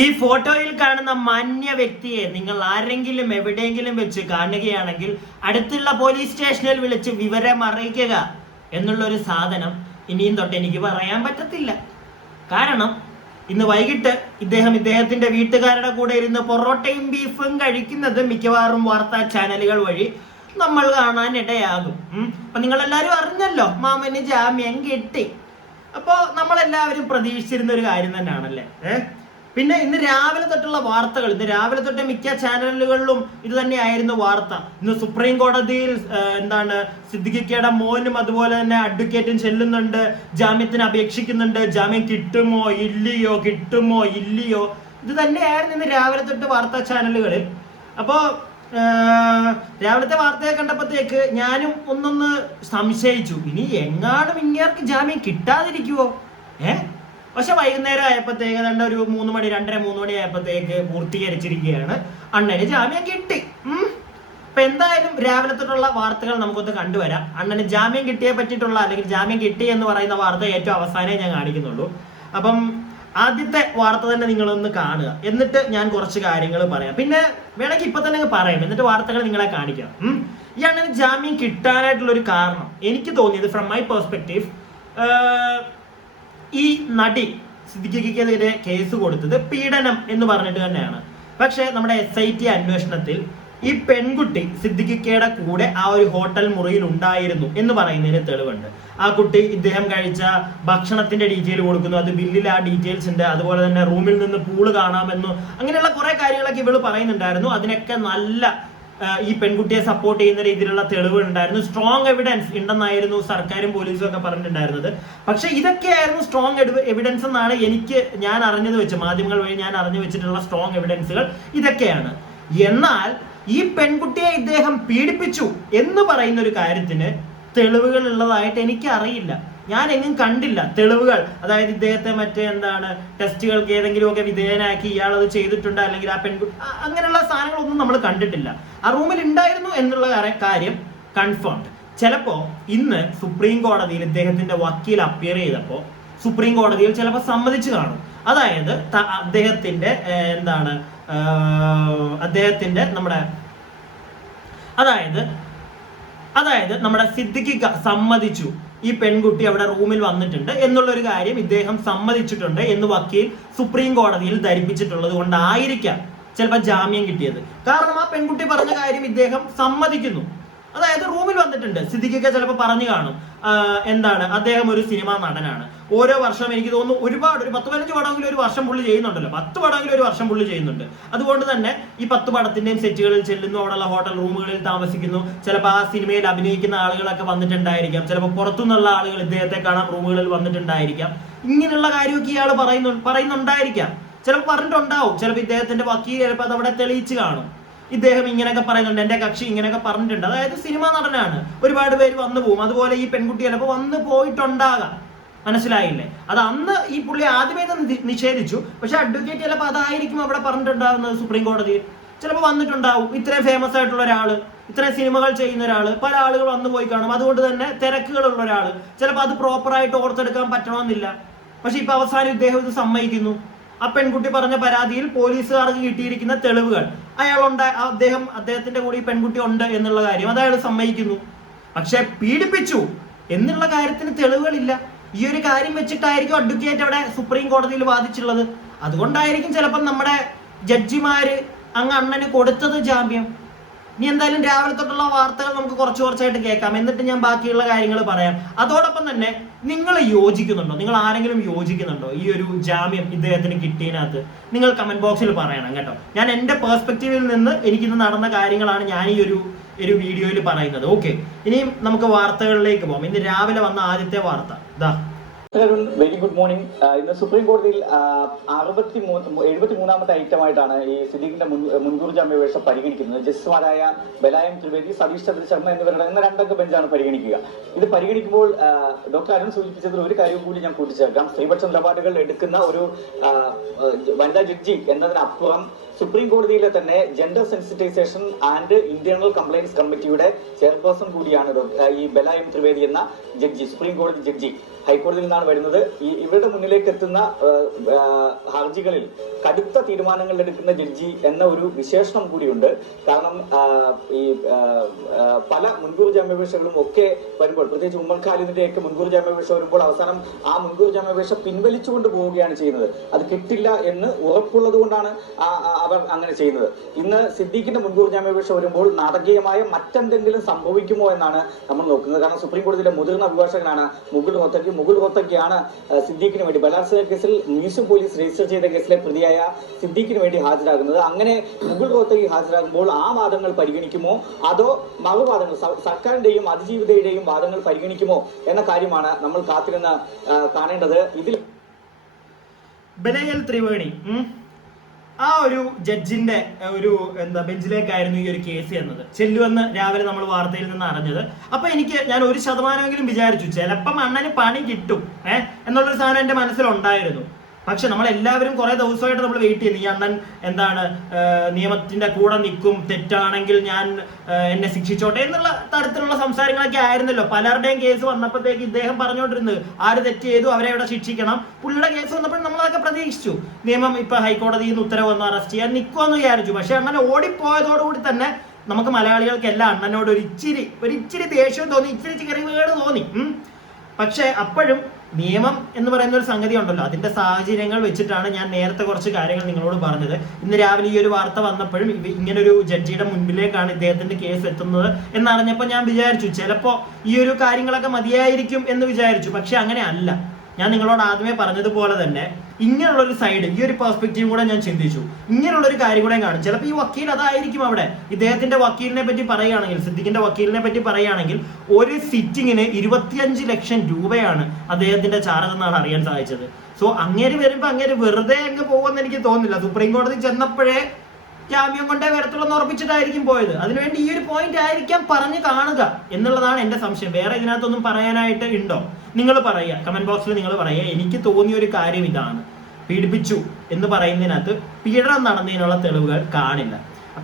ഈ ഫോട്ടോയിൽ കാണുന്ന മാന്യ വ്യക്തിയെ നിങ്ങൾ ആരെങ്കിലും എവിടെയെങ്കിലും വെച്ച് കാണുകയാണെങ്കിൽ അടുത്തുള്ള പോലീസ് സ്റ്റേഷനിൽ വിളിച്ച് വിവരം അറിയിക്കുക എന്നുള്ളൊരു സാധനം ഇനിയും തൊട്ട് എനിക്ക് പറയാൻ പറ്റത്തില്ല. കാരണം ഇന്ന് വൈകിട്ട് ഇദ്ദേഹത്തിന്റെ വീട്ടുകാരുടെ കൂടെ ഇരുന്ന് പൊറോട്ടയും ബീഫും കഴിക്കുന്നത് മിക്കവാറും വാർത്താ ചാനലുകൾ വഴി നമ്മൾ കാണാൻ ഇടയാകും. അപ്പൊ നിങ്ങളെല്ലാരും അറിഞ്ഞല്ലോ, മാമന് ജാമ്യം കിട്ടി. അപ്പോ നമ്മളെല്ലാവരും പ്രതീക്ഷിച്ചിരുന്ന ഒരു കാര്യം തന്നെയാണല്ലേ. പിന്നെ ഇന്ന് രാവിലെ തൊട്ടുള്ള വാർത്തകൾ, ഇന്ന് രാവിലെ തൊട്ട് മിക്ക ചാനലുകളിലും ഇത് തന്നെയായിരുന്നു വാർത്ത. ഇന്ന് സുപ്രീം കോടതിയിൽ സിദ്ദിഖിക്കയുടെ മോനും അതുപോലെ തന്നെ അഡ്വക്കേറ്റും ചെല്ലുന്നുണ്ട്, ജാമ്യത്തിന് അപേക്ഷിക്കുന്നുണ്ട്. ജാമ്യം കിട്ടുമോ ഇല്ലയോ, ഇത് തന്നെയായിരുന്നു ഇന്ന് രാവിലെ തൊട്ട് വാർത്താ ചാനലുകളിൽ. അപ്പോ രാവിലത്തെ വാർത്തയെ കണ്ടപ്പോഴത്തേക്ക് ഞാനും ഒന്നൊന്ന് സംശയിച്ചു, ഇനി എങ്ങാനും ഇങ്ങേർക്ക് ജാമ്യം കിട്ടാതിരിക്കുവോ. പക്ഷെ വൈകുന്നേരം ആയപ്പോഴത്തേക്ക് ഒരു 3 മണി 2:30 മണി ആയപ്പോഴത്തേക്ക് പൂർത്തീകരിച്ചിരിക്കുകയാണ്. അണ്ണന് ജാമ്യം കിട്ടി. അപ്പൊ എന്തായാലും രാവിലെ തൊട്ടുള്ള വാർത്തകൾ നമുക്കൊന്ന് കണ്ടുവരാം. അണ്ണന് ജാമ്യം കിട്ടിയെ പറ്റിയിട്ടുള്ള, അല്ലെങ്കിൽ ജാമ്യം കിട്ടി എന്ന് പറയുന്ന വാർത്ത ഏറ്റവും അവസാനമേ ഞാൻ കാണിക്കുന്നുള്ളൂ. അപ്പം ആദ്യത്തെ വാർത്ത തന്നെ നിങ്ങളൊന്ന് കാണുക, എന്നിട്ട് ഞാൻ കുറച്ച് കാര്യങ്ങൾ പറയാം. പിന്നെ വേണമെങ്കിൽ ഇപ്പൊ തന്നെ പറയാം, എന്നിട്ട് വാർത്തകൾ നിങ്ങളെ കാണിക്കാം. ഈ അണ്ണന് ജാമ്യം കിട്ടാനായിട്ടുള്ള ഒരു കാരണം എനിക്ക് തോന്നിയത്, ഫ്രം മൈ പെർസ്പെക്റ്റീവ്, ഈ നടി സിദ്ദിഖിക്കെതിരെ കേസ് കൊടുത്തത് പീഡനം എന്ന് പറഞ്ഞിട്ട് തന്നെയാണ്. പക്ഷെ നമ്മുടെ SIT അന്വേഷണത്തിൽ ഈ പെൺകുട്ടി സിദ്ദിഖിക്കയുടെ കൂടെ ആ ഒരു ഹോട്ടൽ മുറിയിൽ ഉണ്ടായിരുന്നു എന്ന് പറയുന്നതിന് തെളിവുണ്ട്. ആ കുട്ടി ഇദ്ദേഹം കഴിച്ച ഭക്ഷണത്തിന്റെ ഡീറ്റെയിൽ കൊടുക്കുന്നു, അത് ബില്ലിൽ ആ ഡീറ്റെയിൽസ് ഉണ്ട്. അതുപോലെ തന്നെ റൂമിൽ നിന്ന് പൂള് കാണാമെന്നു, അങ്ങനെയുള്ള കുറെ കാര്യങ്ങളൊക്കെ ഇവള് പറയുന്നുണ്ടായിരുന്നു. അതിനൊക്കെ നല്ല ഈ പെൺകുട്ടിയെ സപ്പോർട്ട് ചെയ്യുന്ന രീതിയിലുള്ള തെളിവ് ഉണ്ടായിരുന്നു. സ്ട്രോങ് എവിഡൻസ് ഉണ്ടെന്നായിരുന്നു സർക്കാരും പോലീസും ഒക്കെ പറഞ്ഞിട്ടുണ്ടായിരുന്നത്. പക്ഷെ ഇതൊക്കെയായിരുന്നു സ്ട്രോങ് എവിഡൻസ് എന്നാണ് ഞാൻ അറിഞ്ഞത് വെച്ച്, മാധ്യമങ്ങൾ വഴി ഞാൻ അറിഞ്ഞു വെച്ചിട്ടുള്ള സ്ട്രോങ് എവിഡൻസുകൾ ഇതൊക്കെയാണ്. എന്നാൽ ഈ പെൺകുട്ടിയെ ഇദ്ദേഹം പീഡിപ്പിച്ചു എന്ന് പറയുന്ന ഒരു കാര്യത്തിന് തെളിവുകൾ ഉള്ളതായിട്ട് എനിക്ക് അറിയില്ല. ഞാൻ എങ്ങും കണ്ടില്ല തെളിവുകൾ. അതായത് ഇദ്ദേഹത്തെ ടെസ്റ്റുകൾക്ക് ഏതെങ്കിലും ഒക്കെ വിധേയനാക്കി ഇയാൾ അത് ചെയ്തിട്ടുണ്ട്, അല്ലെങ്കിൽ ആ പെൺകുട്ടി, അങ്ങനെയുള്ള സാധനങ്ങളൊന്നും നമ്മൾ കണ്ടിട്ടില്ല. ആ റൂമിൽ ഉണ്ടായിരുന്നു എന്നുള്ള കാര്യം കൺഫേംഡ്. ചിലപ്പോ ഇന്ന് സുപ്രീം കോടതിയിൽ ഇദ്ദേഹത്തിന്റെ വക്കീൽ അപ്പിയർ ചെയ്തപ്പോ സുപ്രീം കോടതിയിൽ ചിലപ്പോൾ സമ്മതിച്ചു കാണും. അതായത് നമ്മുടെ സിദ്ദിഖിക്ക സമ്മതിച്ചു, ഈ പെൺകുട്ടി അവിടെ റൂമിൽ വന്നിട്ടുണ്ട് എന്നുള്ളൊരു കാര്യം ഇദ്ദേഹം സമ്മതിച്ചിട്ടുണ്ട് എന്ന് വക്കീൽ സുപ്രീം കോടതിയിൽ ധരിപ്പിച്ചിട്ടുള്ളത് കൊണ്ടായിരിക്കാം ചിലപ്പോൾ ജാമ്യം കിട്ടിയത്. കാരണം ആ പെൺകുട്ടി പറഞ്ഞ കാര്യം ഇദ്ദേഹം സമ്മതിക്കുന്നു. അതായത് റൂമിൽ വന്നിട്ടുണ്ട്. സിദ്ദിഖിക്ക ചിലപ്പോൾ പറഞ്ഞു കാണും, അദ്ദേഹം ഒരു സിനിമാ നടനാണ്. ഓരോ വർഷം എനിക്ക് തോന്നുന്നു ഒരു 10-15 പടമെങ്കിലും ഒരു വർഷം പുള്ളി ചെയ്യുന്നുണ്ടല്ലോ, 10 പടമെങ്കിലും ഒരു വർഷം പുള്ളി ചെയ്യുന്നുണ്ട്. അതുകൊണ്ട് തന്നെ ഈ 10 പടത്തിന്റെയും സെറ്റുകളിൽ ചെല്ലുന്നു, അവിടെയുള്ള ഹോട്ടൽ റൂമുകളിൽ താമസിക്കുന്നു. ചിലപ്പോൾ ആ സിനിമയിൽ അഭിനയിക്കുന്ന ആളുകളൊക്കെ വന്നിട്ടുണ്ടായിരിക്കാം, ചിലപ്പോൾ പുറത്തുനിന്നുള്ള ആളുകൾ ഇദ്ദേഹത്തെ കാണാൻ റൂമുകളിൽ വന്നിട്ടുണ്ടായിരിക്കാം. ഇങ്ങനെയുള്ള കാര്യമൊക്കെ ഇയാൾ പറയുന്നുണ്ടായിരിക്കാം, ചിലപ്പോൾ പറഞ്ഞിട്ടുണ്ടാവും. ചിലപ്പോൾ ഇദ്ദേഹത്തിന്റെ വക്കീൽ ചിലപ്പോൾ അതവിടെ തെളിയിച്ച് കാണും. ഇദ്ദേഹം ഇങ്ങനെയൊക്കെ പറയുന്നുണ്ട്, എന്റെ കക്ഷി ഇങ്ങനെയൊക്കെ പറഞ്ഞിട്ടുണ്ട്. അതായത് സിനിമാ നടനാണ്, ഒരുപാട് പേര് വന്നു പോകും. അതുപോലെ ഈ പെൺകുട്ടി ചിലപ്പോൾ വന്നു പോയിട്ടുണ്ടാകാം. മനസ്സിലായില്ലേ? അത് അന്ന് ഈ പുള്ളി ആദ്യമേ തന്നെ നിഷേധിച്ചു. പക്ഷെ അഡ്വക്കേറ്റ് ചിലപ്പോൾ അതായിരിക്കും അവിടെ പറഞ്ഞിട്ടുണ്ടാകുന്നത് സുപ്രീം കോടതിയിൽ. ചിലപ്പോൾ വന്നിട്ടുണ്ടാവും. ഇത്രയും ഫേമസ് ആയിട്ടുള്ള ഒരാള്, ഇത്രയും സിനിമകൾ ചെയ്യുന്ന ഒരാള്, പല ആളുകൾ വന്നു പോയി കാണും. അതുകൊണ്ട് തന്നെ തിരക്കുകളുള്ള ഒരാള്, ചിലപ്പോൾ അത് പ്രോപ്പറായിട്ട് ഓർത്തെടുക്കാൻ പറ്റണമെന്നില്ല. പക്ഷെ ഇപ്പൊ അവസാനം ഇദ്ദേഹം ഇത് സമ്മതിക്കുന്നു. ആ പെൺകുട്ടി പറഞ്ഞ പരാതിയിൽ പോലീസുകാർക്ക് കിട്ടിയിരിക്കുന്ന തെളിവുകൾ, അദ്ദേഹത്തിന്റെ കൂടെ ഈ പെൺകുട്ടി ഉണ്ട് എന്നുള്ള കാര്യം അത് അയാൾ സമ്മതിക്കുന്നു. പക്ഷെ പീഡിപ്പിച്ചു എന്നുള്ള കാര്യത്തിന് തെളിവുകളില്ല. ഈ ഒരു കാര്യം വെച്ചിട്ടായിരിക്കും അഡ്വക്കേറ്റ് അവിടെ സുപ്രീം കോടതിയിൽ വാദിച്ചുള്ളത്. അതുകൊണ്ടായിരിക്കും ചിലപ്പോൾ നമ്മുടെ ജഡ്ജിമാര് അണ്ണന് കൊടുത്തത് ജാമ്യം. ഇനി എന്തായാലും രാവിലെ തൊട്ടുള്ള വാർത്തകൾ നമുക്ക് കുറച്ചായിട്ട് കേൾക്കാം, എന്നിട്ട് ഞാൻ ബാക്കിയുള്ള കാര്യങ്ങൾ പറയാം. അതോടൊപ്പം തന്നെ നിങ്ങൾ യോജിക്കുന്നുണ്ടോ? നിങ്ങൾ ആരെങ്കിലും യോജിക്കുന്നുണ്ടോ ഈ ഒരു ജാമ്യം ഇദ്ദേഹത്തിന് കിട്ടിയതിനകത്ത്? നിങ്ങൾ കമന്റ് ബോക്സിൽ പറയണം കേട്ടോ. ഞാൻ എന്റെ പെർസ്പെക്റ്റീവിൽ നിന്ന് എനിക്കിന്ന് നടന്ന കാര്യങ്ങളാണ് ഞാൻ ഈ ഒരു വീഡിയോയിൽ പറയുന്നത്. ഓക്കെ, ഇനിയും നമുക്ക് വാർത്തകളിലേക്ക് പോകാം. ഇന്ന് രാവിലെ വന്ന ആദ്യത്തെ വാർത്ത ഇതാ. Very good morning. ഇന്ന് സുപ്രീം കോടതിയിൽ 73ാമത്തെ ഐറ്റമായിട്ടാണ് ഈ സിദ്ദീഖിന്റെ മുൻകൂർ ജാമ്യാപേക്ഷ പരിഗണിക്കുന്നത്. ജസ്റ്റിസുമാരായ ബലായം ത്രിവേദി, സതീഷ് ചന്ദ്ര ശർമ്മ എന്നിവരടങ്ങുന്ന 2 അംഗ ബെഞ്ചാണ് പരിഗണിക്കുക. ഇത് പരിഗണിക്കുമ്പോൾ ഡോക്ടർ അരുൺ സൂചിപ്പിച്ചതിൽ ഒരു കാര്യം കൂടി ഞാൻ കൂട്ടിച്ചേർക്കാം. സ്ത്രീപക്ഷ നിലപാടുകൾ എടുക്കുന്ന ഒരു വനിതാ ജഡ്ജി എന്നതിനപ്പുറം സുപ്രീം കോടതിയിലെ തന്നെ gender sensitisation and internal complaints കമ്മിറ്റിയുടെ ചെയർപേഴ്സൺ കൂടിയാണ് ഈ ബലായം ത്രിവേദി എന്ന ജഡ്ജി, സുപ്രീം കോടതി ജഡ്ജി. ഹൈക്കോടതിയിൽ നിന്നാണ് വരുന്നത്. ഇവരുടെ മുന്നിലേക്ക് എത്തുന്ന ഹർജികളിൽ കടുത്ത തീരുമാനങ്ങൾ എടുക്കുന്ന ജഡ്ജി എന്ന ഒരു വിശേഷണം കൂടിയുണ്ട്. കാരണം ഈ പല മുൻകൂർ ജാമ്യാപേക്ഷകളും ഒക്കെ വരുമ്പോൾ, പ്രത്യേകിച്ച് ഉമ്മർ ഖാലിദിന്റെയൊക്കെ മുൻകൂർ ജാമ്യാപേക്ഷ വരുമ്പോൾ അവസാനം ആ മുൻകൂർ ജാമ്യാപേക്ഷ പിൻവലിച്ചുകൊണ്ട് പോവുകയാണ് ചെയ്യുന്നത്. അത് കിട്ടില്ല എന്ന് ഉറപ്പുള്ളത് കൊണ്ടാണ് അവർ അങ്ങനെ ചെയ്യുന്നത്. ഇന്ന് സിദ്ദീഖിന്റെ മുൻകൂർ ജാമ്യാപേക്ഷ വരുമ്പോൾ നാടകീയമായ മറ്റെന്തെങ്കിലും സംഭവിക്കുമോ എന്നാണ് നമ്മൾ നോക്കുന്നത്. കാരണം സുപ്രീം കോടതിയിലെ മുതിർന്ന അഭിഭാഷകനാണ് മുകുൾ റോത്തഗിയാണ് സിദ്ദീഖിന് വേണ്ടി ബലാത്സംഗ കേസിൽ മ്യൂസിയം പോലീസ് രജിസ്റ്റർ ചെയ്ത കേസിലെ പ്രതിയായ സിദ്ദീഖിന് വേണ്ടി ഹാജരാകുന്നത്. അങ്ങനെ മുകുൾ റോത്തഗി ഹാജരാകുമ്പോൾ ആ വാദങ്ങൾ പരിഗണിക്കുമോ അതോ മറുവാദങ്ങൾ സർക്കാരിന്റെയും അതിജീവിതയുടെയും വാദങ്ങൾ പരിഗണിക്കുമോ എന്ന കാര്യമാണ് നമ്മൾ കാത്തിരുന്ന് കാണേണ്ടത്. ഇതിൽ ബലയൽ ത്രിവേണി ആ ഒരു ജഡ്ജിന്റെ ഒരു ബെഞ്ചിലേക്കായിരുന്നു ഈ ഒരു കേസ് എന്നത് ചെല്ലുവെന്ന് രാവിലെ നമ്മൾ വാർത്തയിൽ നിന്ന് അറിഞ്ഞത്. അപ്പൊ ഞാൻ 1% വിചാരിച്ചു ചിലപ്പം അണ്ണന് പണി കിട്ടും എന്നുള്ളൊരു സാധനം എന്റെ മനസ്സിലുണ്ടായിരുന്നു. പക്ഷെ നമ്മളെല്ലാവരും കുറെ ദിവസമായിട്ട് നമ്മൾ വെയിറ്റ് ചെയ്യുന്നു. ഈ അണ്ണൻ നിയമത്തിന്റെ കൂടെ നിൽക്കും, തെറ്റാണെങ്കിൽ എന്നെ ശിക്ഷിച്ചോട്ടെ എന്നുള്ള തരത്തിലുള്ള സംസാരങ്ങളൊക്കെ ആയിരുന്നല്ലോ. പലരുടെയും കേസ് വന്നപ്പോഴത്തേക്ക് ഇദ്ദേഹം പറഞ്ഞുകൊണ്ടിരുന്നത് ആര് തെറ്റ് ചെയ്തു അവരെ ഇവിടെ ശിക്ഷിക്കണം. പുള്ളിയുടെ കേസ് വന്നപ്പോൾ നമ്മളതൊക്കെ പ്രതീക്ഷിച്ചു. നിയമം ഇപ്പൊ ഹൈക്കോടതിയിൽ നിന്ന് ഉത്തരവ് വന്ന് അറസ്റ്റ് ചെയ്യാൻ നിൽക്കുമെന്ന് വിചാരിച്ചു. പക്ഷെ അണ്ണൻ ഓടിപ്പോയതോടുകൂടി തന്നെ നമുക്ക് മലയാളികൾക്കെല്ലാം അണ്ണനോട് ഒരു ഇച്ചിരി ദേഷ്യം തോന്നി, ഇച്ചിരി ചികറിവേട് തോന്നി. പക്ഷെ അപ്പോഴും നിയമം എന്ന് പറയുന്ന ഒരു സംഗതി ഉണ്ടല്ലോ, അതിന്റെ സാഹചര്യങ്ങൾ വെച്ചിട്ടാണ് ഞാൻ നേരത്തെ കുറച്ച് കാര്യങ്ങൾ നിങ്ങളോട് പറഞ്ഞത്. ഇന്ന് രാവിലെ ഈ ഒരു വാർത്ത വന്നപ്പോഴും ഇങ്ങനൊരു ജഡ്ജിയുടെ മുൻപിലേക്കാണ് ഇദ്ദേഹത്തിന്റെ കേസ് എത്തുന്നത് എന്നറിഞ്ഞപ്പോൾ ഞാൻ വിചാരിച്ചു ചിലപ്പോ ഈ ഒരു കാര്യങ്ങളൊക്കെ മതിയായിരിക്കും എന്ന് വിചാരിച്ചു. പക്ഷെ അങ്ങനെ അല്ല. ഞാൻ നിങ്ങളോട് ആദ്യമേ പറഞ്ഞതുപോലെ തന്നെ ഇങ്ങനെയുള്ളൊരു സൈഡ്, ഈ ഒരു പെർസ്പെക്റ്റീവ് കൂടെ ഞാൻ ചിന്തിച്ചു. ഇങ്ങനെയുള്ളൊരു കാര്യം കൂടെ കാണും. ചിലപ്പോൾ ഈ വക്കീൽ അതായിരിക്കും അവിടെ ഇദ്ദേഹത്തിന്റെ വക്കീലിനെ പറ്റി പറയുകയാണെങ്കിൽ, സിദ്ദീഖിന്റെ വക്കീലിനെ പറ്റി പറയുകയാണെങ്കിൽ ഒരു സിറ്റിങ്ങിന് 25 ലക്ഷം രൂപയാണ് അദ്ദേഹത്തിന്റെ ചാർജ് എന്നാണ് അറിയാൻ സാധിച്ചത്. സോ അങ്ങേര് വരുമ്പോ അങ്ങേര് വെറുതെ അങ്ങ് പോകുമെന്ന് എനിക്ക് തോന്നുന്നില്ല. സുപ്രീം കോടതി ചെന്നപ്പോഴേ ജാമ്യം കൊണ്ടേ വരത്തുള്ളൂ ഉറപ്പിച്ചിട്ടായിരിക്കും പോയത്. അതിനുവേണ്ടി ഈ ഒരു പോയിന്റ് ആയിരിക്കാം പറഞ്ഞു കാണുക എന്നുള്ളതാണ് എന്റെ സംശയം. വേറെ ഇതിനകത്തൊന്നും പറയാനായിട്ട് ഉണ്ടോ? നിങ്ങൾ പറയുക, കമന്റ് ബോക്സിൽ നിങ്ങൾ പറയുക. എനിക്ക് തോന്നിയ ഒരു കാര്യം ഇതാണ്, പീഡിപ്പിച്ചു എന്ന് പറയുന്നതിനകത്ത് പീഡനം നടന്നതിനുള്ള തെളിവുകൾ കാണില്ല.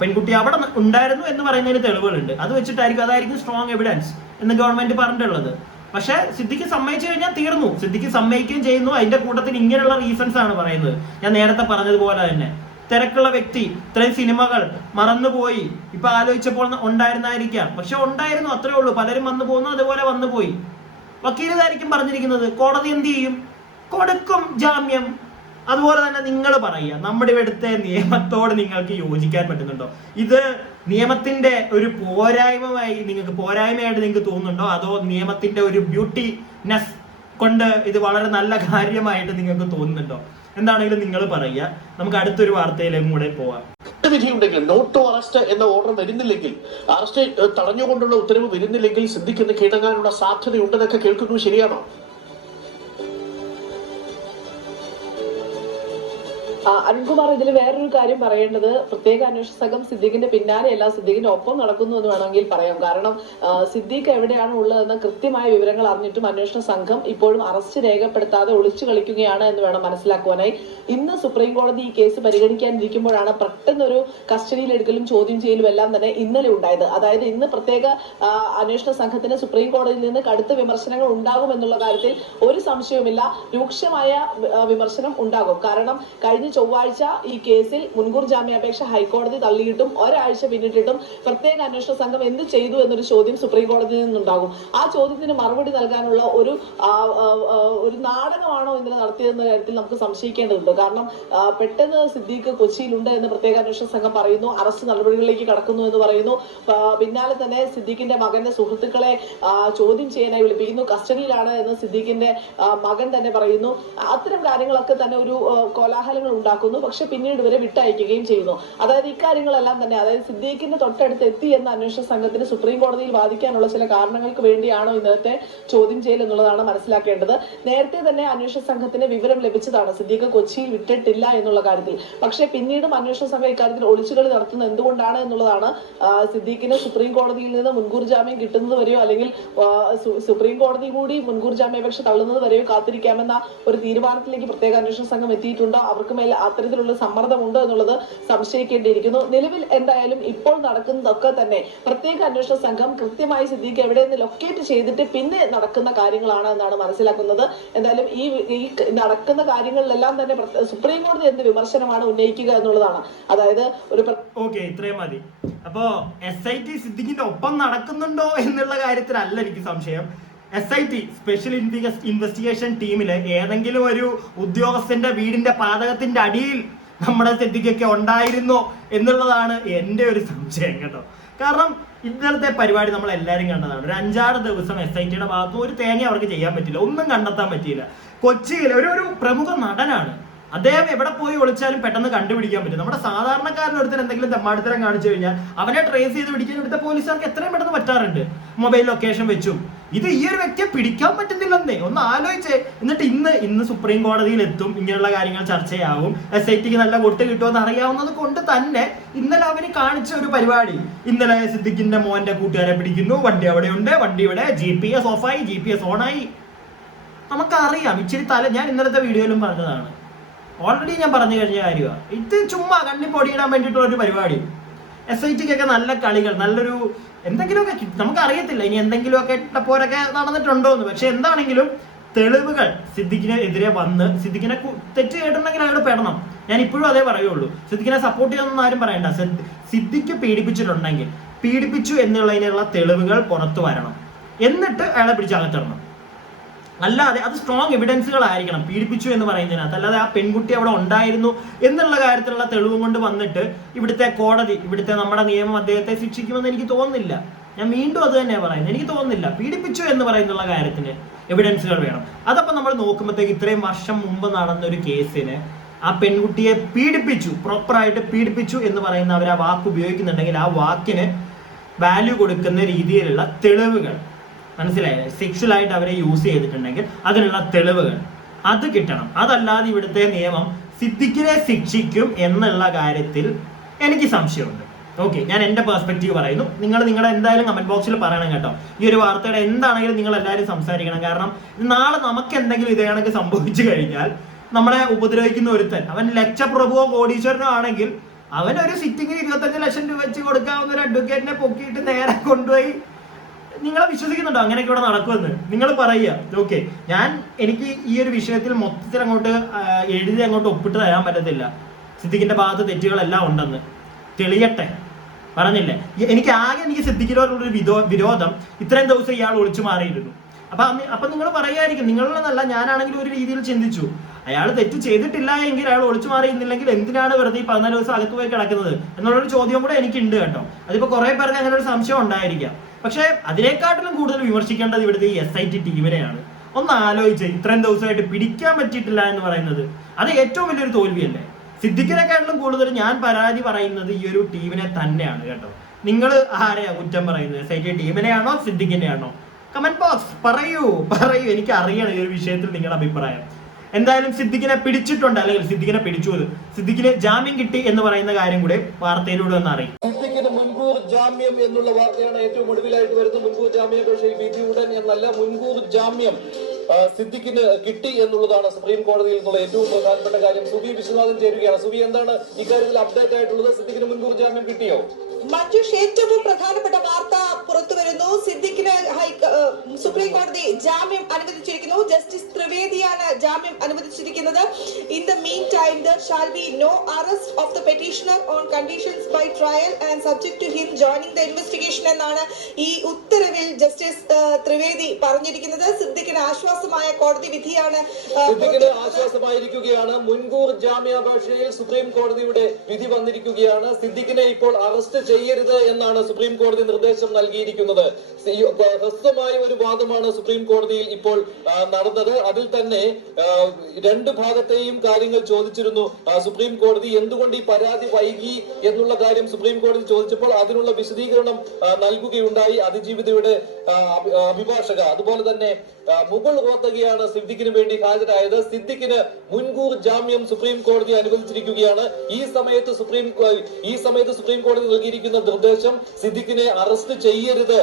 പെൺകുട്ടി അവിടെ ഉണ്ടായിരുന്നു എന്ന് പറയുന്നതിന് തെളിവുകളുണ്ട്. അത് വെച്ചിട്ടായിരിക്കും, അതായിരിക്കും സ്ട്രോങ് എവിഡൻസ് എന്ന് ഗവൺമെന്റ് പറഞ്ഞിട്ടുള്ളത്. പക്ഷെ സിദ്ദിഖ് സമ്മതിച്ചു കഴിഞ്ഞാൽ തീർന്നു. സിദ്ദിഖ് സമ്മതിക്കുകയും ചെയ്യുന്നു. അതിന്റെ കൂട്ടത്തിൽ ഇങ്ങനെയുള്ള റീസൺസ് ആണ് പറയുന്നത്. ഞാൻ നേരത്തെ പറഞ്ഞതുപോലെ തന്നെ തിരക്കുള്ള വ്യക്തി, ഇത്രയും സിനിമകൾ മറന്നുപോയി, ഇപ്പൊ ആലോചിച്ചപ്പോൾ ഉണ്ടായിരുന്നായിരിക്കാം. പക്ഷെ ഉണ്ടായിരുന്നു, അത്രേ ഉള്ളൂ. പലരും വന്നു പോകുന്നു, അതുപോലെ വന്നു പോയി. വക്കീലിതായിരിക്കും പറഞ്ഞിരിക്കുന്നത്. കോടതി എന്ത് ചെയ്യും? കൊടുക്കും ജാമ്യം. അതുപോലെ തന്നെ നിങ്ങൾ പറയുക, നമ്മുടെ ഇവിടുത്തെ നിയമത്തോട് നിങ്ങൾക്ക് യോജിക്കാൻ പറ്റുന്നുണ്ടോ? ഇത് നിയമത്തിന്റെ ഒരു പോരായ്മയായിട്ട് നിങ്ങൾക്ക് തോന്നുന്നുണ്ടോ? അതോ നിയമത്തിന്റെ ഒരു ബ്യൂട്ടിനെസ് കൊണ്ട് ഇത് വളരെ നല്ല കാര്യമായിട്ട് നിങ്ങൾക്ക് തോന്നുന്നുണ്ടോ? എന്താണെങ്കിലും നിങ്ങൾ പറയുക. നമുക്ക് അടുത്തൊരു വാർത്തയിലേക്കും കൂടെ പോവാം. വിധിയുണ്ടെങ്കിൽ നോട്ട് ടു അറസ്റ്റ് എന്ന ഓർഡർ വരുന്നില്ലെങ്കിൽ, അറസ്റ്റ് തടഞ്ഞുകൊണ്ടുള്ള ഉത്തരവ് വരുന്നില്ലെങ്കിൽ സിദ്ദിഖിന് കീഴടങ്ങാനുള്ള സാധ്യതയുണ്ടെന്നൊക്കെ കേൾക്കുന്നു. ശരിയാണോ? അരുൺകുമാർ, ഇതിൽ വേറൊരു കാര്യം പറയേണ്ടത്, പ്രത്യേക അന്വേഷണ സംഘം സിദ്ദീഖിന്റെ പിന്നാലെയല്ല, സിദ്ദീഖിന്റെ ഒപ്പം നടക്കുന്നു എന്ന് വേണമെങ്കിൽ പറയാം. കാരണം സിദ്ദീഖ് എവിടെയാണ് ഉള്ളതെന്ന് കൃത്യമായ വിവരങ്ങൾ അറിഞ്ഞിട്ടും അന്വേഷണ സംഘം ഇപ്പോഴും അറസ്റ്റ് രേഖപ്പെടുത്താതെ ഒളിച്ചു കളിക്കുകയാണ് എന്ന് വേണം മനസ്സിലാക്കുവാനായി. ഇന്ന് സുപ്രീം കോടതി ഈ കേസ് പരിഗണിക്കാനിരിക്കുമ്പോഴാണ് പെട്ടെന്നൊരു കസ്റ്റഡിയിലെടുക്കലും ചോദ്യം ചെയ്യലും എല്ലാം തന്നെ ഇന്നലെ ഉണ്ടായത്. അതായത് ഇന്ന് പ്രത്യേക അന്വേഷണ സംഘത്തിന് സുപ്രീം കോടതിയിൽ നിന്ന് കടുത്ത വിമർശനങ്ങൾ ഉണ്ടാകും എന്നുള്ള കാര്യത്തിൽ ഒരു സംശയവുമില്ല. രൂക്ഷമായ വിമർശനം ഉണ്ടാകും. കാരണം കഴിഞ്ഞ ചൊവ്വാഴ്ച ഈ കേസിൽ മുൻകൂർ ജാമ്യാപേക്ഷ ഹൈക്കോടതി തള്ളിയിട്ടും ഒരാഴ്ച പിന്നിട്ടിട്ടും പ്രത്യേക അന്വേഷണ സംഘം എന്ത് ചെയ്തു എന്നൊരു ചോദ്യം സുപ്രീം കോടതിയിൽ നിന്നുണ്ടാകും. ആ ചോദ്യത്തിന് മറുപടി നൽകാനുള്ള ഒരു നാടകമാണോ ഇന്നലെ നടത്തിയതെന്ന കാര്യത്തിൽ നമുക്ക് സംശയിക്കേണ്ടതുണ്ട്. കാരണം പെട്ടെന്ന് സിദ്ദീഖ് കൊച്ചിയിലുണ്ട് എന്ന് പ്രത്യേക അന്വേഷണ സംഘം പറയുന്നു, അറസ്റ്റ് നടപടികളിലേക്ക് കടക്കുന്നു എന്ന് പറയുന്നു. പിന്നാലെ തന്നെ സിദ്ദീഖിന്റെ മകന്റെ സുഹൃത്തുക്കളെ ചോദ്യം ചെയ്യാനായി വിളിപ്പിക്കുന്നു, കസ്റ്റഡിയിലാണ് എന്ന് സിദ്ദീഖിന്റെ മകൻ തന്നെ പറയുന്നു. അത്തരം കാര്യങ്ങളൊക്കെ തന്നെ ഒരു കോലാഹലങ്ങൾ ഉണ്ടാക്കുന്നു. പക്ഷെ പിന്നീട് ഇവരെ വിട്ടയക്കുകയും ചെയ്യുന്നു. അതായത് ഇക്കാര്യങ്ങളെല്ലാം തന്നെ, അതായത് സിദ്ദീഖിന്റെ തൊട്ടടുത്ത് എത്തി എന്ന അന്വേഷണ സംഘത്തിന് സുപ്രീം കോടതിയിൽ വാദിക്കാനുള്ള ചില കാരണങ്ങൾക്ക് വേണ്ടിയാണോ ഇന്നത്തെ ചോദ്യം ചെയ്യൽ എന്നുള്ളതാണ് മനസ്സിലാക്കേണ്ടത്. നേരത്തെ തന്നെ അന്വേഷണ സംഘത്തിന് വിവരം ലഭിച്ചതാണ് സിദ്ദീഖ് കൊച്ചിയിൽ വിട്ടിട്ടില്ല എന്നുള്ള കാര്യത്തിൽ. പക്ഷെ പിന്നീടും അന്വേഷണ സംഘം ഇക്കാര്യത്തിൽ ഒളിച്ചുകളി നടത്തുന്നത് എന്തുകൊണ്ടാണ് എന്നുള്ളതാണ് സിദ്ദീഖിന് സുപ്രീം കോടതിയിൽ നിന്ന് മുൻകൂർ ജാമ്യം കിട്ടുന്നത് വരെയോ അല്ലെങ്കിൽ സുപ്രീം കോടതി കൂടി മുൻകൂർ ജാമ്യാപേക്ഷ തള്ളുന്നത് വരെയോ കാത്തിരിക്കാമെന്ന ഒരു തീരുമാനത്തിലേക്ക് പ്രത്യേക അന്വേഷണ സംഘം എത്തിയിട്ടുണ്ടോ? അവർക്ക് മേലെ അത്തരത്തിലുള്ള സമ്മർദ്ദമുണ്ടോ എന്നുള്ളത് സംശയിക്കേണ്ടിയിരിക്കുന്നു. നിലവിൽ എന്തായാലും ഇപ്പോൾ നടക്കുന്നതൊക്കെ തന്നെ പ്രത്യേക അന്വേഷണ സംഘം കൃത്യമായി സിദ്ദീഖ് എവിടെയെന്ന് ലൊക്കേറ്റ് ചെയ്തിട്ട് പിന്നെ നടക്കുന്ന കാര്യങ്ങളാണ് എന്നാണ് മനസ്സിലാക്കുന്നത്. എന്തായാലും ഈ നടക്കുന്ന കാര്യങ്ങളിലെല്ലാം തന്നെ സുപ്രീം കോടതി എന്ത് വിമർശനമാണ് ഉന്നയിക്കുക എന്നുള്ളതാണ്. അതായത് ഒരു ഓക്കെ, ഇത്രയും മതി. അപ്പോ SIT സിദ്ദീഖിന്റെ ഒപ്പം നടക്കുന്നുണ്ടോ എന്നുള്ള കാര്യത്തിലല്ല എനിക്ക് സംശയം. SIT സ്പെഷ്യൽ ഇൻവെസ്റ്റിഗേഷൻ ടീമില് ഏതെങ്കിലും ഒരു ഉദ്യോഗസ്ഥന്റെ വീടിന്റെ പാതകത്തിന്റെ അടിയിൽ നമ്മുടെ സിദ്ദീഖൊക്കെ ഉണ്ടായിരുന്നോ എന്നുള്ളതാണ് എന്റെ ഒരു സംശയം കേട്ടോ. കാരണം ഇന്നലത്തെ പരിപാടി നമ്മൾ എല്ലാവരും കണ്ടതാണ്. ഒരു 5-6 ദിവസം SITയുടെ ഭാഗത്ത് ഒരു തേങ്ങ അവർക്ക് ചെയ്യാൻ പറ്റില്ല, ഒന്നും കണ്ടെത്താൻ പറ്റിയില്ല. കൊച്ചിയിൽ ഒരു പ്രമുഖ നടനാണ് അദ്ദേഹം, എവിടെ പോയി ഒളിച്ചാലും പെട്ടെന്ന് കണ്ടുപിടിക്കാൻ പറ്റും. നമ്മുടെ സാധാരണക്കാരൻ ഒരുത്തൻ എന്തെങ്കിലും തെമ്മാടിത്തരം കാണിച്ചു കഴിഞ്ഞാൽ അവനെ ട്രേസ് ചെയ്ത് പിടിക്കാൻ ഇവിടുത്തെ പോലീസുകാർക്ക് എത്രയും പെട്ടെന്ന് പറ്റാറുണ്ട്, മൊബൈൽ ലൊക്കേഷൻ വെച്ചും. ഇത് ഈ ഒരു വ്യക്തിയെ പിടിക്കാൻ പറ്റുന്നില്ലെന്നേ, ഒന്ന് ആലോചിച്ചേ. എന്നിട്ട് ഇന്ന് സുപ്രീം കോടതിയിൽ എത്തും, ഇങ്ങനെയുള്ള കാര്യങ്ങൾ ചർച്ചയാവും, SITക്ക് നല്ല വോട്ട് കിട്ടുമെന്ന് അറിയാവുന്നത് കൊണ്ട് തന്നെ ഇന്നലെ അവന് കാണിച്ച ഒരു പരിപാടി, ഇന്നലെ സിദ്ദീഖിന്റെ മോന്റെ കൂട്ടുകാരെ പിടിക്കുന്നു, വണ്ടി അവിടെയുണ്ട്, വണ്ടി ഇവിടെ, GPS ഓഫായി, GPS ഓണായി. നമുക്കറിയാം ഇച്ചിരി ഞാൻ ഇന്നലത്തെ വീഡിയോയിലും പറഞ്ഞതാണ്, ഓൾറെഡി ഞാൻ പറഞ്ഞു കഴിഞ്ഞ കാര്യമാണ്. ഇത് ചുമ്മാ കണ്ണി പൊടിയിടാൻ വേണ്ടിയിട്ടുള്ള ഒരു പരിപാടി. SITക്കൊക്കെ നല്ല കളികൾ, നല്ലൊരു എന്തെങ്കിലുമൊക്കെ നമുക്കറിയത്തില്ല ഇനി എന്തെങ്കിലുമൊക്കെ ഇട്ടപ്പോരൊക്കെ നടന്നിട്ടുണ്ടോ എന്ന്. പക്ഷെ എന്താണെങ്കിലും തെളിവുകൾ സിദ്ദീഖിനെതിരെ വന്ന് സിദ്ദീഖിനെ തെറ്റ് കേട്ടിട്ടുണ്ടെങ്കിൽ അയാൾ പെടണം. ഞാൻ ഇപ്പോഴും അതേ പറയുള്ളൂ. സിദ്ദീഖിനെ സപ്പോർട്ട് ചെയ്യുന്നൊന്നും ആരും പറയണ്ട. സിദ്ദീഖ് പീഡിപ്പിച്ചിട്ടുണ്ടെങ്കിൽ പീഡിപ്പിച്ചു എന്നുള്ളതിനുള്ള തെളിവുകൾ പുറത്തു വരണം, എന്നിട്ട് അയാളെ പിടിച്ചകത്തിടണം. അല്ലാതെ അത് സ്ട്രോങ് എവിഡൻസുകളായിരിക്കണം പീഡിപ്പിച്ചു എന്ന് പറയുന്നതിനകത്ത്. അല്ലാതെ ആ പെൺകുട്ടി അവിടെ ഉണ്ടായിരുന്നു എന്നുള്ള കാര്യത്തിലുള്ള തെളിവും കൊണ്ട് വന്നിട്ട് ഇവിടുത്തെ കോടതി, ഇവിടുത്തെ നമ്മുടെ നിയമം അദ്ദേഹത്തെ ശിക്ഷിക്കുമെന്ന് എനിക്ക് തോന്നുന്നില്ല. ഞാൻ വീണ്ടും അത് തന്നെയാണ് പറയുന്നത്, എനിക്ക് തോന്നുന്നില്ല. പീഡിപ്പിച്ചു എന്ന് പറയുന്നുള്ള കാര്യത്തിന് എവിഡൻസുകൾ വേണം. അതപ്പോൾ നമ്മൾ നോക്കുമ്പോഴത്തേക്ക് ഇത്രയും വർഷം മുമ്പ് നടന്നൊരു കേസിന് ആ പെൺകുട്ടിയെ പീഡിപ്പിച്ചു, പ്രോപ്പറായിട്ട് പീഡിപ്പിച്ചു എന്ന് പറയുന്ന അവർ ആ വാക്ക് ഉപയോഗിക്കുന്നുണ്ടെങ്കിൽ ആ വാക്കിന് വാല്യൂ കൊടുക്കുന്ന രീതിയിലുള്ള തെളിവുകൾ, മനസ്സിലായില്ലേ? സെക്ഷുവലായിട്ട് അവരെ യൂസ് ചെയ്തിട്ടുണ്ടെങ്കിൽ അതിനുള്ള തെളിവുകൾ അത് കിട്ടണം. അതല്ലാതെ ഇവിടുത്തെ നിയമം സിദ്ദീഖിനെ ശിക്ഷിക്കും എന്നുള്ള കാര്യത്തിൽ എനിക്ക് സംശയമുണ്ട്. ഓക്കെ, ഞാൻ എൻ്റെ പെർസ്പെക്റ്റീവ് പറയുന്നു. നിങ്ങൾ എന്തായാലും കമന്റ് ബോക്സിൽ പറയണം കേട്ടോ. ഈ ഒരു വാർത്തയുടെ എന്താണെങ്കിലും നിങ്ങൾ എല്ലാവരും സംസാരിക്കണം. കാരണം നാളെ നമുക്ക് എന്തെങ്കിലും ഇതേ കണക്ക് സംഭവിച്ചു കഴിഞ്ഞാൽ നമ്മളെ ഉപദ്രവിക്കുന്ന ഒരുത്തൻ അവൻ ലക്ഷപ്രഭുവോ കോടീശ്വരനോ ആണെങ്കിൽ അവനൊരു സിറ്റിങ്ങിന് 25 ലക്ഷം രൂപ വെച്ച് കൊടുക്കാവുന്ന ഒരു അഡ്വക്കേറ്റിനെ പൊക്കിയിട്ട് നേരെ കൊണ്ടുപോയി. നിങ്ങളെ വിശ്വസിക്കുന്നുണ്ടോ അങ്ങനെയൊക്കെ ഇവിടെ നടക്കുമെന്ന്? നിങ്ങൾ പറയുക. ഓക്കെ, എനിക്ക് ഈ ഒരു വിഷയത്തിൽ മൊത്തത്തിൽ അങ്ങോട്ട് എഴുതി അങ്ങോട്ട് ഒപ്പിട്ട് തരാൻ പറ്റത്തില്ല. സിദ്ദീഖിന്റെ ഭാഗത്ത് തെറ്റുകളെല്ലാം ഉണ്ടെന്ന് തെളിയട്ടെ, പറഞ്ഞില്ലേ? എനിക്ക് സിദ്ദീഖിനോടുള്ളൊരു വിരോധം ഇത്രയും ദിവസം ഇയാൾ ഒളിച്ചു മാറിയിരുന്നു. അപ്പൊ നിങ്ങൾ പറയായിരിക്കും, നിങ്ങളെന്നല്ല ഞാനാണെങ്കിലും ഒരു രീതിയിൽ ചിന്തിച്ചു, അയാൾ തെറ്റ് ചെയ്തിട്ടില്ല എങ്കിൽ അയാൾ ഒളിച്ചു മാറിയിരുന്നില്ലെങ്കിൽ എന്തിനാണ് വെറുതെ 14 ദിവസം അകത്ത് പോയി കിടക്കുന്നത് എന്നുള്ളൊരു ചോദ്യം കൂടെ എനിക്കുണ്ട് കേട്ടോ. അതിപ്പോ കുറെ പേർക്ക് അങ്ങനെ ഒരു സംശയം ഉണ്ടായിരിക്കാം. പക്ഷെ അതിനേക്കാട്ടിലും കൂടുതൽ വിമർശിക്കേണ്ടത് ഇവിടുത്തെ ഈ SIT ടീമിനെയാണ്. ഒന്ന് ആലോചിച്ച്, ഇത്രയും ദിവസമായിട്ട് പിടിക്കാൻ പറ്റിയിട്ടില്ല എന്ന് പറയുന്നത് അത് ഏറ്റവും വലിയൊരു തോൽവിയല്ലേ? സിദ്ദീഖിനെക്കാട്ടിലും കൂടുതൽ ഞാൻ പരാതി പറയുന്നത് ഈ ഒരു ടീമിനെ തന്നെയാണ് കേട്ടോ. നിങ്ങൾ ആരെയാ കുറ്റം പറയുന്നത്? SIT ടീമിനെയാണോ സിദ്ദീഖിനെയാണോ? കമന്റ് ബോക്സ് പറയൂ. എനിക്ക് അറിയണം ഈ ഒരു വിഷയത്തിൽ നിങ്ങളുടെ അഭിപ്രായം. എന്തായാലും സിദ്ദീഖിനെ പിടിച്ചിട്ടുണ്ട്, അല്ലെങ്കിൽ സിദ്ദീഖിനെ പിടിച്ചു, സിദ്ദീഖിന് ജാമ്യം കിട്ടി എന്ന് പറയുന്ന കാര്യം കൂടെ വാർത്തയിലൂടെ ഒന്ന് അറിയും. സിദ്ദീഖിന് മുൻകൂർ ജാമ്യം എന്നുള്ള വാർത്തയാണ് ഏറ്റവും ഒടുവിലായിട്ട് വരുന്നത്. മുൻകൂർ ജാമ്യാപേക്ഷയിൽ വിധി ഉടൻ എന്നല്ല, മുൻകൂർ ജാമ്യം സിദ്ദീഖിന് കിട്ടി എന്നുള്ളതാണ് സുപ്രീം കോടതിയിൽ നിന്നുള്ള ഏറ്റവും പ്രധാനപ്പെട്ട കാര്യം. സുബി വിശ്വനാഥൻ ചേരുകയാണ്. സുബി, എന്താണ് ഇക്കാര്യത്തിൽ അപ്ഡേറ്റ് ആയിട്ടുള്ളത്? സിദ്ദീഖിന് മുൻകൂർ ജാമ്യം കിട്ടിയോ? മഞ്ജുഷ്, ഏറ്റവും പ്രധാനപ്പെട്ട വാർത്ത പുറത്തു വരുന്നു. സിദ്ദീഖിന് സുപ്രീം കോടതി ജാമ്യം അനുവദിച്ചിരിക്കുന്നു. ജസ്റ്റിസ് ത്രിവേദിയാണ് ജാമ്യം അനുവദിച്ചിരിക്കുന്നത്. In the mean time there shall be no arrest of the petitioner on conditions by trial and subject to him joining the investigation എന്നാണ് ഈ ഉത്തരവിൽ ജസ്റ്റിസ് ത്രിവേദി പറഞ്ഞിരിക്കുന്നത്. സിദ്ദീഖിന് ആശ്വാസമായ കോടതി വിധിയാണ്. സിദ്ദീഖിന് ആശ്വാസമായിരിക്കുകയാണ്. മുൻകൂർ ജാമ്യാപേക്ഷയിൽ സുപ്രീം കോടതിയുടെ വിധി വന്നിരിക്കുകയാണ്. സിദ്ദീഖിനെ ഇപ്പോൾ അറസ്റ്റ് ചെയ്യരുത് എന്നാണ് സുപ്രീം കോടതി നിർദ്ദേശം നൽകിയിരിക്കുന്നത്. ഹ്രസ്വമായ ഒരു വാദമാണ് സുപ്രീം കോടതിയിൽ ഇപ്പോൾ നടന്നത്. അതിൽ തന്നെ രണ്ട് ഭാഗത്തെയും കാര്യങ്ങൾ ചോദിച്ചിരുന്നു സുപ്രീം കോടതി. എന്തുകൊണ്ട് ഈ പരാതി വൈകി എന്നുള്ള കാര്യം സുപ്രീം കോടതി ചോദിച്ചപ്പോൾ അതിനുള്ള വിശദീകരണം നൽകുകയുണ്ടായി അതിജീവിതയുടെ അഭിഭാഷക. അതുപോലെ തന്നെ മുകുൾ വർത്തകയാണ് സിദ്ദിഖിന് വേണ്ടി ഹാജരായത്. സിദ്ദിഖിന് മുൻകൂർ ജാമ്യം സുപ്രീം കോടതി അനുവദിച്ചിരിക്കുകയാണ്. ഈ സമയത്ത് സുപ്രീം കോടതി നൽകിയിരിക്കുന്ന നിർദ്ദേശം സിദ്ദിഖിനെ അറസ്റ്റ് ചെയ്യരുത്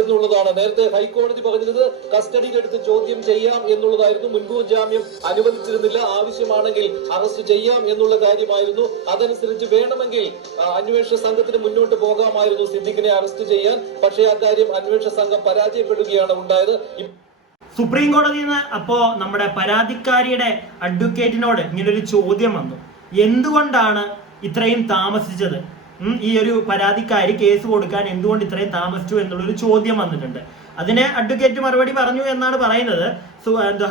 എന്നുള്ളതാണ്. നേരത്തെ ഹൈക്കോടതി പറഞ്ഞത് കസ്റ്റഡിയിലെടുത്ത് ചോദ്യം ചെയ്യാം എന്നുള്ളതായിരുന്നു. മുൻകൂർ ജാമ്യം അനുവദിച്ചിരുന്നില്ല. ആവശ്യമാണെങ്കിൽ അറസ്റ്റ് ചെയ്യാം എന്നുള്ള കാര്യമായിരുന്നു. അതനുസരിച്ച് വേണമെങ്കിൽ അന്വേഷണ സംഘത്തിന് മുന്നോട്ട് പോകാമായിരുന്നു സിദ്ദിഖിനെ അറസ്റ്റ് ചെയ്യാൻ. പക്ഷേ അക്കാര്യം അന്വേഷണ സംഘം പരാജയപ്പെടുകയാണ് ഉണ്ടായത്. സുപ്രീം കോടതിയിൽ നിന്ന് അപ്പോ നമ്മുടെ പരാതിക്കാരിയുടെ അഡ്വക്കേറ്റിനോട് ഇങ്ങനൊരു ചോദ്യം വന്നു. എന്തുകൊണ്ടാണ് ഇത്രയും താമസിച്ചത്? ഈ ഒരു പരാതിക്കാരി കേസ് കൊടുക്കാൻ എന്തുകൊണ്ട് ഇത്രയും താമസിച്ചു എന്നുള്ളൊരു ചോദ്യം വന്നിട്ടുണ്ട്. അതിന് അഡ്വക്കേറ്റ് മറുപടി പറഞ്ഞു എന്നാണ് പറയുന്നത്.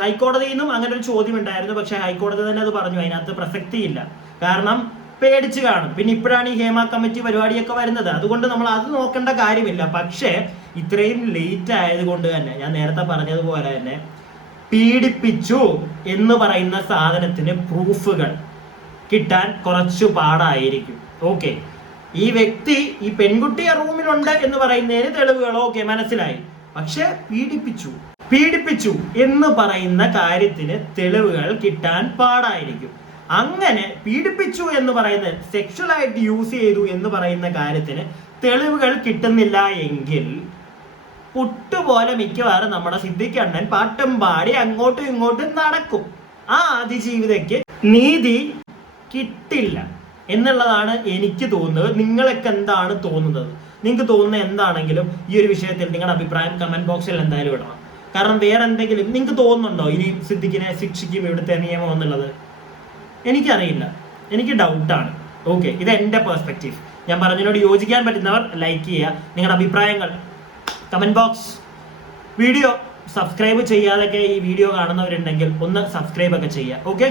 ഹൈക്കോടതിയിൽ നിന്നും അങ്ങനെ ഒരു ചോദ്യം ഉണ്ടായിരുന്നു. പക്ഷെ ഹൈക്കോടതി തന്നെ അത് പറഞ്ഞു, അതിനകത്ത് പ്രസക്തിയില്ല, കാരണം പേടിച്ച് കാണും. പിന്നെ ഇപ്പോഴാണ് ഈ ഹേമ കമ്മിറ്റി പരിപാടിയൊക്കെ വരുന്നത്, അതുകൊണ്ട് നമ്മൾ അത് നോക്കേണ്ട കാര്യമില്ല. പക്ഷേ ഇത്രയും ലേറ്റ് ആയതുകൊണ്ട് തന്നെ ഞാൻ നേരത്തെ പറഞ്ഞതുപോലെ തന്നെ പീഡിപ്പിച്ചു എന്ന് പറയുന്ന സാധനത്തിന് പ്രൂഫുകൾ കിട്ടാൻ കുറച്ചു പാടായിരിക്കും. ഓക്കെ, ഈ വ്യക്തി ഈ പെൺകുട്ടിയെ റൂമിലുണ്ട് എന്ന് പറയുന്നതിന് തെളിവുകൾ ഓക്കെ മനസ്സിലായി. പക്ഷെ പീഡിപ്പിച്ചു എന്ന് പറയുന്ന കാര്യത്തിന് തെളിവുകൾ കിട്ടാൻ പാടായിരിക്കും. അങ്ങനെ പീഡിപ്പിച്ചു എന്ന് പറയുന്ന സെക്ഷുവലായിട്ട് യൂസ് ചെയ്തു എന്ന് പറയുന്ന കാര്യത്തിന് തെളിവുകൾ കിട്ടുന്നില്ല എങ്കിൽ പുട്ടുപോലെ മിക്കവാറും നമ്മുടെ സിദ്ദിഖ് അണ്ണൻ പാട്ടും പാടി അങ്ങോട്ടും ഇങ്ങോട്ടും നടക്കും. ആ അതിജീവിതയ്ക്ക് നീതി കിട്ടില്ല എന്നുള്ളതാണ് എനിക്ക് തോന്നുന്നത്. നിങ്ങളൊക്കെ എന്താണ് തോന്നുന്നത്? നിങ്ങൾക്ക് തോന്നുന്ന എന്താണെങ്കിലും ഈ ഒരു വിഷയത്തിൽ നിങ്ങളുടെ അഭിപ്രായം കമന്റ് ബോക്സിൽ എന്തായാലും ഇടണം. കാരണം വേറെ എന്തെങ്കിലും നിങ്ങൾക്ക് തോന്നുന്നുണ്ടോ ഇനി സിദ്ദിഖിനെ ശിക്ഷിക്കും ഇവിടുത്തെ നിയമം എന്നുള്ളത്? എനിക്കറിയില്ല, എനിക്ക് ഡൗട്ടാണ്. ഓക്കെ, ഇത് എൻ്റെ പെർസ്പെക്റ്റീവ്. ഞാൻ പറഞ്ഞതിനോട് യോജിക്കാൻ പറ്റുന്നവർ ലൈക്ക് ചെയ്യുക, നിങ്ങളുടെ അഭിപ്രായങ്ങൾ കമന്റ് ബോക്സ്. വീഡിയോ സബ്സ്ക്രൈബ് ചെയ്യാതൊക്കെ ഈ വീഡിയോ കാണുന്നവരുണ്ടെങ്കിൽ ഒന്ന് സബ്സ്ക്രൈബ് ഒക്കെ ചെയ്യുക. ഓക്കെ.